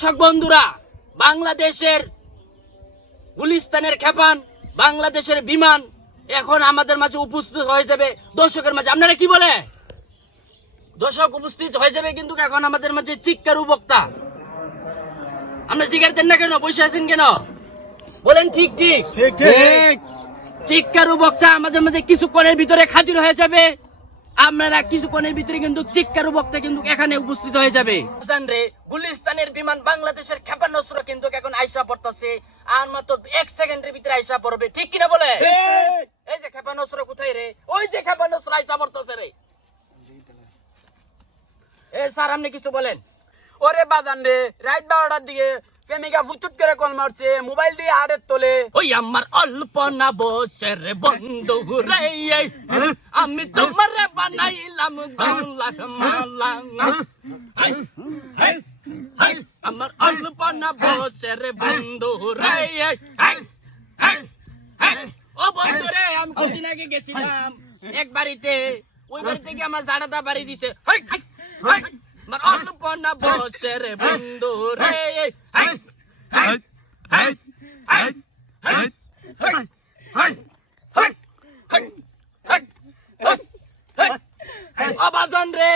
দর্শক বন্ধুরা, বাংলাদেশের গুলিস্তানের খেপান, বাংলাদেশের বিমান এখন আমাদের মাঝে উপস্থিত হয়ে যাবে। দর্শকের মাঝে আপনারা কি বলে? দর্শক উপস্থিত হয়ে যাবে, কিন্তু এখন আমাদের মাঝে চিৎকার বক্তা। আপনি জিজ্ঞাসা দেন না কেন? বসে আছেন কেন? বলেন ঠিক ঠিক ঠিক। চিৎকার বক্তা আমাদের মাঝে কিছুক্ষণের ভিতরে হাজির হয়ে যাবে। আপনারা কিছুক্ষণের ভিতরে কিন্তু চিৎকার বক্তা কিন্তু এখানে উপস্থিত হয়ে যাবে। রে গুলিস্তানের বিমান বাংলাদেশের ক্ষেপণাস্ত্র কিন্তু এখন আইসা পড়তেছে, আর মাত্র 1 সেকেন্ডের ভিতরে আইসা পড়বে। ঠিক কিনা বলে? এই যে ক্ষেপণাস্ত্র কোথায় রে? ওই যে ক্ষেপণাস্ত্র আইসা পড়তেছে রে। এ স্যার, আপনি কিছু বলেন। ওরে বাজান রে, রাত 12টার দিকে প্রেমিকা ফুচুত করে কল মারছে, মোবাইল দিয়ে আড়ের তোলে। ওই আমার অল্প না বছর বন্ধু রে, আমি তোমার বানাইলাম গলার মালা। আমার অল্প না বছর বন্ধু রে। ও বন্ধু রে, আমি কদিন আগে গেছিলাম এক বাড়িতে, ওই বাড়িতে গিয়ে আমার জাড়াদা বাড়ি দিছে। আমার অল্প না বছর বন্ধু রে। বাজান রে,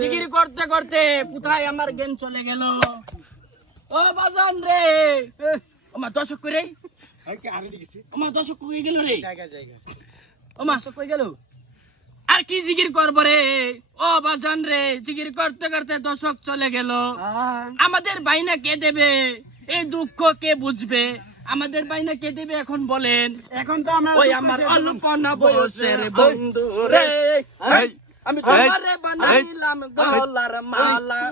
জিগির করতে করতে কোথায় আমার জ্ঞান চলে গেল। ও বাজান রে, ওমা দর্শক করে, ওমা দর্শক কই গেল রে? ওমা কই গেল? আর কি জিগির করবো রে? ও বাজান রে, জিগির করতে করতে দর্শক চলে গেল। আমাদের বাইনা কে দেবে? এই দুঃখ কে বুঝবে? আমাদের বাইনা কে দেবে এখন বলেন? এখন তো আমরা ওই আমার অল্প না বয়সের বন্ধু রে, আমি তোমারে বানাইলাম গলার মালা।